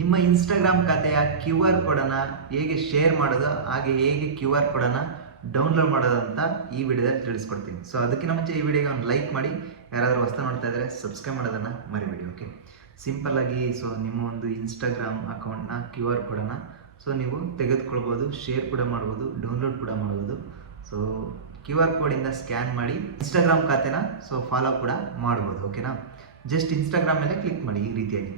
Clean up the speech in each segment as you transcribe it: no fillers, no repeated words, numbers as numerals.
ನಿಮ್ಮ ಇನ್ಸ್ಟಾಗ್ರಾಮ್ ಖಾತೆಯ Q R ಕೋಡನ್ನು ಹೇಗೆ ಶೇರ್ ಮಾಡೋದು ಹಾಗೆ ಹೇಗೆ ಕ್ಯೂ ಆರ್ ಕೋಡನ್ನು ಡೌನ್ಲೋಡ್ ಮಾಡೋದು ಅಂತ ಈ ವಿಡಿಯೋದಲ್ಲಿ ತಿಳಿಸ್ಕೊಡ್ತೀನಿ. ಸೊ ಅದಕ್ಕಿಂತ ಮುಂಚೆ ಈ ವಿಡಿಯೋಗೆ ಒಂದು ಲೈಕ್ ಮಾಡಿ, ಯಾರಾದರೂ ಹೊಸ ನೋಡ್ತಾ ಇದ್ದರೆ ಸಬ್ಸ್ಕ್ರೈಬ್ ಮಾಡೋದನ್ನು ಮರಿಬೇಡಿ. ಓಕೆ, ಸಿಂಪಲ್ಲಾಗಿ ನಿಮ್ಮ ಒಂದು ಇನ್ಸ್ಟಾಗ್ರಾಮ್ ಅಕೌಂಟ್ನ ಕ್ಯೂ ಆರ್ ಕೋಡನ್ನು ನೀವು ತೆಗೆದುಕೊಳ್ಬೋದು, ಶೇರ್ ಕೂಡ ಮಾಡ್ಬೋದು, ಡೌನ್ಲೋಡ್ ಕೂಡ ಮಾಡ್ಬೋದು. ಸೊ ಕ್ಯೂ ಆರ್ ಕೋಡಿಂದ ಸ್ಕ್ಯಾನ್ ಮಾಡಿ ಇನ್ಸ್ಟಾಗ್ರಾಮ್ ಖಾತೆನ ಫಾಲೋ ಕೂಡ ಮಾಡ್ಬೋದು. ಓಕೆನಾ, ಜಸ್ಟ್ ಇನ್ಸ್ಟಾಗ್ರಾಮ್ ಮೇಲೆ ಕ್ಲಿಕ್ ಮಾಡಿ. ಈ ರೀತಿಯಾಗಿ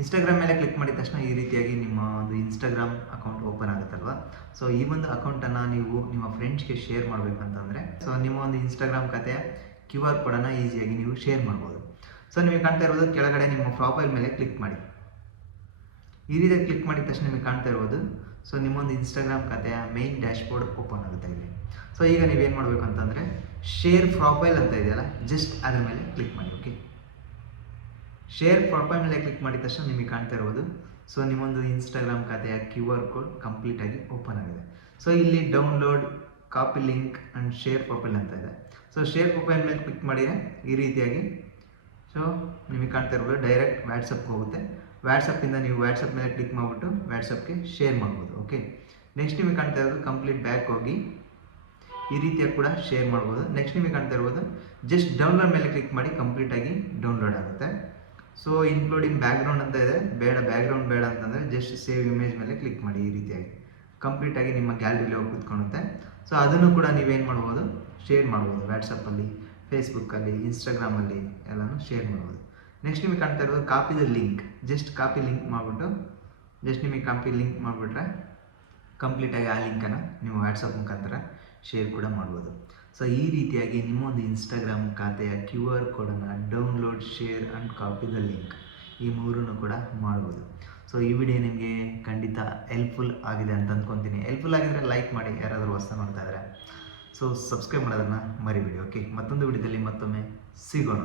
ಇನ್ಸ್ಟಾಗ್ರಾಮ್ ಮೇಲೆ ಕ್ಲಿಕ್ ಮಾಡಿದ ತಕ್ಷಣ ಈ ರೀತಿಯಾಗಿ ನಿಮ್ಮ ಒಂದು ಇನ್ಸ್ಟಾಗ್ರಾಮ್ ಅಕೌಂಟ್ ಓಪನ್ ಆಗುತ್ತಲ್ವ. ಸೊ ಈ ಒಂದು ಅಕೌಂಟನ್ನು ನೀವು ನಿಮ್ಮ ಫ್ರೆಂಡ್ಸ್ಗೆ ಶೇರ್ ಮಾಡಬೇಕಂತಂದರೆ ನಿಮ್ಮ ಒಂದು ಇನ್ಸ್ಟಾಗ್ರಾಮ್ ಖಾತೆಯ ಕ್ಯೂ ಆರ್ ಕೋಡನ್ನು ಈಸಿಯಾಗಿ ನೀವು ಶೇರ್ ಮಾಡ್ಬೋದು. ಸೊ ನಿಮಗೆ ಕಾಣ್ತಾ ಇರೋದು ಕೆಳಗಡೆ ನಿಮ್ಮ ಪ್ರೊಫೈಲ್ ಮೇಲೆ ಕ್ಲಿಕ್ ಮಾಡಿ. ಈ ರೀತಿಯಾಗಿ ಕ್ಲಿಕ್ ಮಾಡಿದ ತಕ್ಷಣ ನಿಮಗೆ ಕಾಣ್ತಾ ಇರೋದು ನಿಮ್ಮೊಂದು ಇನ್ಸ್ಟಾಗ್ರಾಮ್ ಖಾತೆಯ ಮೇನ್ ಡ್ಯಾಶ್ಬೋರ್ಡ್ ಓಪನ್ ಆಗುತ್ತೆ ಇಲ್ಲಿ. ಸೊ ಈಗ ನೀವೇನು ಮಾಡಬೇಕು ಅಂತಂದರೆ ಶೇರ್ ಪ್ರೊಫೈಲ್ ಅಂತ ಇದೆಯಲ್ಲ, ಜಸ್ಟ್ ಅದರ ಮೇಲೆ ಕ್ಲಿಕ್ ಮಾಡಿ. ಓಕೆ, ಶೇರ್ ಪ್ರೊಫೈಲ್ ಮೇಲೆ ಕ್ಲಿಕ್ ಮಾಡಿದ ತಕ್ಷಣ ನಿಮಗೆ ಕಾಣ್ತಾ ಇರ್ಬೋದು ನಿಮ್ಮೊಂದು ಇನ್ಸ್ಟಾಗ್ರಾಮ್ ಖಾತೆಯ ಕ್ಯೂ ಆರ್ ಕೋಡ್ ಕಂಪ್ಲೀಟಾಗಿ ಓಪನ್ ಆಗಿದೆ. ಸೊ ಇಲ್ಲಿ download, copy link and share profile ಅಂತ ಇದೆ. ಸೊ ಶೇರ್ ಪ್ರೊಫೈಲ್ ಮೇಲೆ ಕ್ಲಿಕ್ ಮಾಡಿದರೆ ಈ ರೀತಿಯಾಗಿ ನಿಮಗೆ ಕಾಣ್ತಾ ಇರ್ಬೋದು ಡೈರೆಕ್ಟ್ ವ್ಯಾಟ್ಸಪ್ಗೆ ಹೋಗುತ್ತೆ. ವ್ಯಾಟ್ಸಪ್ಪಿಂದ ನೀವು ವ್ಯಾಟ್ಸಪ್ ಮೇಲೆ ಕ್ಲಿಕ್ ಮಾಡಿಬಿಟ್ಟು ವ್ಯಾಟ್ಸಪ್ಗೆ ಶೇರ್ ಮಾಡ್ಬೋದು. ಓಕೆ, ನೆಕ್ಸ್ಟ್ ನಿಮಗೆ ಕಾಣ್ತಾ ಇರೋದು ಕಂಪ್ಲೀಟ್ ಬ್ಯಾಕ್ ಹೋಗಿ ಈ ರೀತಿಯಾಗಿ ಕೂಡ ಶೇರ್ ಮಾಡ್ಬೋದು. ನೆಕ್ಸ್ಟ್ ನಿಮಗೆ ಕಾಣ್ತಾ ಇರ್ಬೋದು ಜಸ್ಟ್ ಡೌನ್ಲೋಡ್ ಮೇಲೆ ಕ್ಲಿಕ್ ಮಾಡಿ ಕಂಪ್ಲೀಟಾಗಿ ಡೌನ್ಲೋಡ್ ಆಗುತ್ತೆ. ಸೊ ಇನ್ಕ್ಲೂಡಿಂಗ್ ಬ್ಯಾಕ್ಗ್ರೌಂಡ್ ಅಂತ ಇದೆ, ಬ್ಯಾಕ್ಗ್ರೌಂಡ್ ಬೇಡ ಅಂತಂದರೆ ಜಸ್ಟ್ ಸೇವ್ ಇಮೇಜ್ ಮೇಲೆ ಕ್ಲಿಕ್ ಮಾಡಿ. ಈ ರೀತಿಯಾಗಿ ಕಂಪ್ಲೀಟಾಗಿ ನಿಮ್ಮ ಗ್ಯಾಲರಿಲಿ ಹೋಗಿ ಕೂತ್ಕೊಳ್ಳುತ್ತೆ. ಸೊ ಅದನ್ನು ಕೂಡ ನೀವೇನು ಮಾಡ್ಬೋದು, ಶೇರ್ ಮಾಡ್ಬೋದು. ವ್ಯಾಟ್ಸಪ್ಪಲ್ಲಿ, ಫೇಸ್ಬುಕ್ಕಲ್ಲಿ, ಇನ್ಸ್ಟಾಗ್ರಾಮಲ್ಲಿ ಎಲ್ಲನೂ ಶೇರ್ ಮಾಡ್ಬೋದು. ನೆಕ್ಸ್ಟ್ ನಿಮಗೆ ಕಾಣ್ತಾ ಇರೋದು copy the link. Just copy link ಮಾಡಿಬಿಟ್ಟು ನಿಮಗೆ ಕಾಪಿ ಲಿಂಕ್ ಮಾಡಿಬಿಟ್ರೆ ಕಂಪ್ಲೀಟಾಗಿ ಆ ಲಿಂಕನ್ನು ನೀವು ವ್ಯಾಟ್ಸಪ್ ಮುಖಾಂತರ ಶೇರ್ ಕೂಡ ಮಾಡ್ಬೋದು. ಸೊ ಈ ರೀತಿಯಾಗಿ ನಿಮ್ಮೊಂದು ಇನ್ಸ್ಟಾಗ್ರಾಮ್ ಖಾತೆಯ ಕ್ಯೂ ಆರ್ ಕೋಡನ್ನು download, share and copy the link ಈ ಮೂರನ್ನು ಕೂಡ ಮಾಡ್ಬೋದು. ಸೊ ಈ ವಿಡಿಯೋ ನಿಮಗೆ ಖಂಡಿತ ಹೆಲ್ಪ್ಫುಲ್ ಆಗಿದೆ ಅಂತ ಅಂದ್ಕೊತೀನಿ. ಹೆಲ್ಪ್ಫುಲ್ ಆಗಿದ್ದರೆ ಲೈಕ್ ಮಾಡಿ, ಯಾರಾದರೂ ಹೊಸ ನೋಡ್ತಾ ಇದ್ದಾರೆ ಸಬ್ಸ್ಕ್ರೈಬ್ ಮಾಡೋದನ್ನು ಮರಿಬೇಡಿ. ಓಕೆ, ಮತ್ತೊಂದು ವಿಡಿಯೋದಲ್ಲಿ ಮತ್ತೊಮ್ಮೆ ಸಿಗೋಣ.